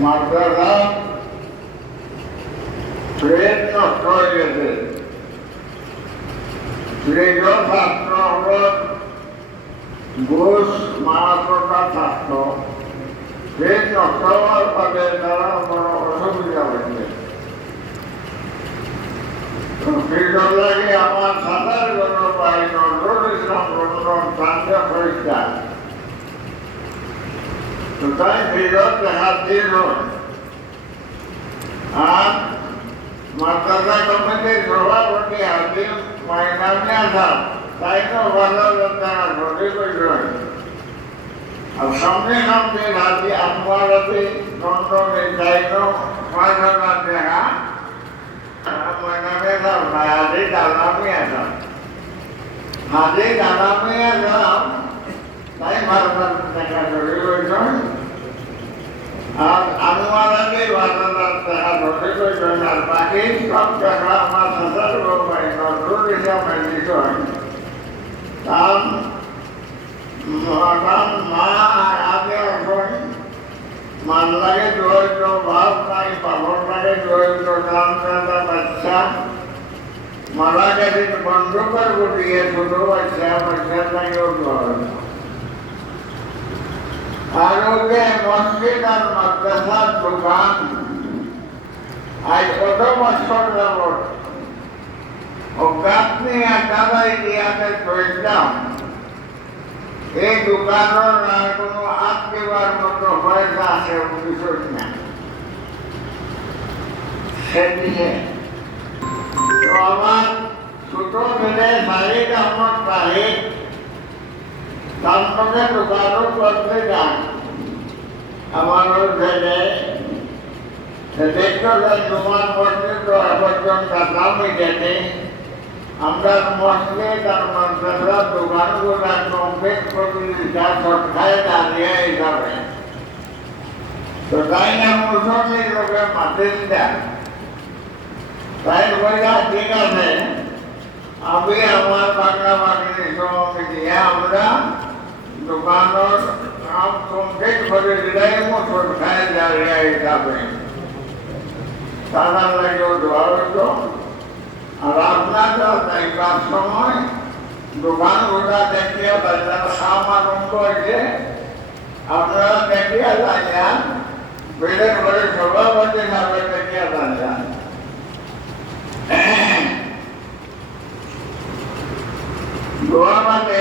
মাদ্রাসা ট্রেন নষ্ট হয়ে গেছে। প্রিয় ছাত্র হল ঘুষ মারাত্মকতা ছাত্র, ট্রেন নষ্ট হওয়ার ফলে তারা বড় অসুবিধা হয়েছে। লাগে আমার সাঁতার গণ পাই নজরুল ইসলাম রমজান চান্দা পরিষ্কার তো তাই ফিরত দেখার দিন আর মাদ্রাসা কমিটির সভাপতি হাজির মাইনামি আসাম তাই তো ভালো তারা ঘটে করবেন আর সামনে সামনে রাজি আমার রাজি নন্দনে তাই তো মাইনামা দেখা মাইনামে আসাম না হাজির দালামি আসাম হাজির দালামি আসাম তাই ভারত দেখা করে করছেন আর আনুমানিক ভারত দেখা ধরে করছেন আর বাকি সব টাকা আমার সাঁতার বাই নজরুল ইসলাম দিচ্ছেন তার মা আগে এখন মান লাগে দরিদ্র ভাব নাই পাপড় লাগে দরিদ্র নাম দাদা বাচ্চা মারা গেছে বন্ধ করবো দিয়ে ছোট বাচ্চা বাচ্চা তাকেও আর ওকে মসজিদ আর মাদ্রাসার দোকান আজ কত বছর যাবত অজ্ঞাত নিয়ে দাদা ইতিহাসে চলতাম এই দোকানের আর কোনো হাত দেওয়ার মতো পয়সা আছে বিষয় না সেদিকে তো আমার ছোট ছেলে শাহিদ আহমদ শাহিদ তার সঙ্গে দোকানও করতে যান আমার ছেলে দেখতে তোমার মসজিদ পর্যন্ত কাটামি যেতে আমরা মসজিদ আর মাদ্রাসা দোকানগুলো কমপ্লিট প্রতিযোগিতা সরকারে দাঁড়িয়ে যাবে তো তাই না মুসলিম লোকে মাতিস দেন তাই বইলা ঠিক আছে আমি আমার বাংলা বাঙালি সমিতি আমরা দোকানের কাম কমপ্লিট করে দিলাই সরকারে দাঁড়িয়ে যাবে তারা লাগে দোয়া হইতো আর আপনারা যাইবার সময় দোকান গোটা দেখিয়া বাজার সামান হয়েছে আপনারা দেখিয়া যান বেড়ের ঘরে সভাপতি নামে দেখিয়া যান দোয়া মানে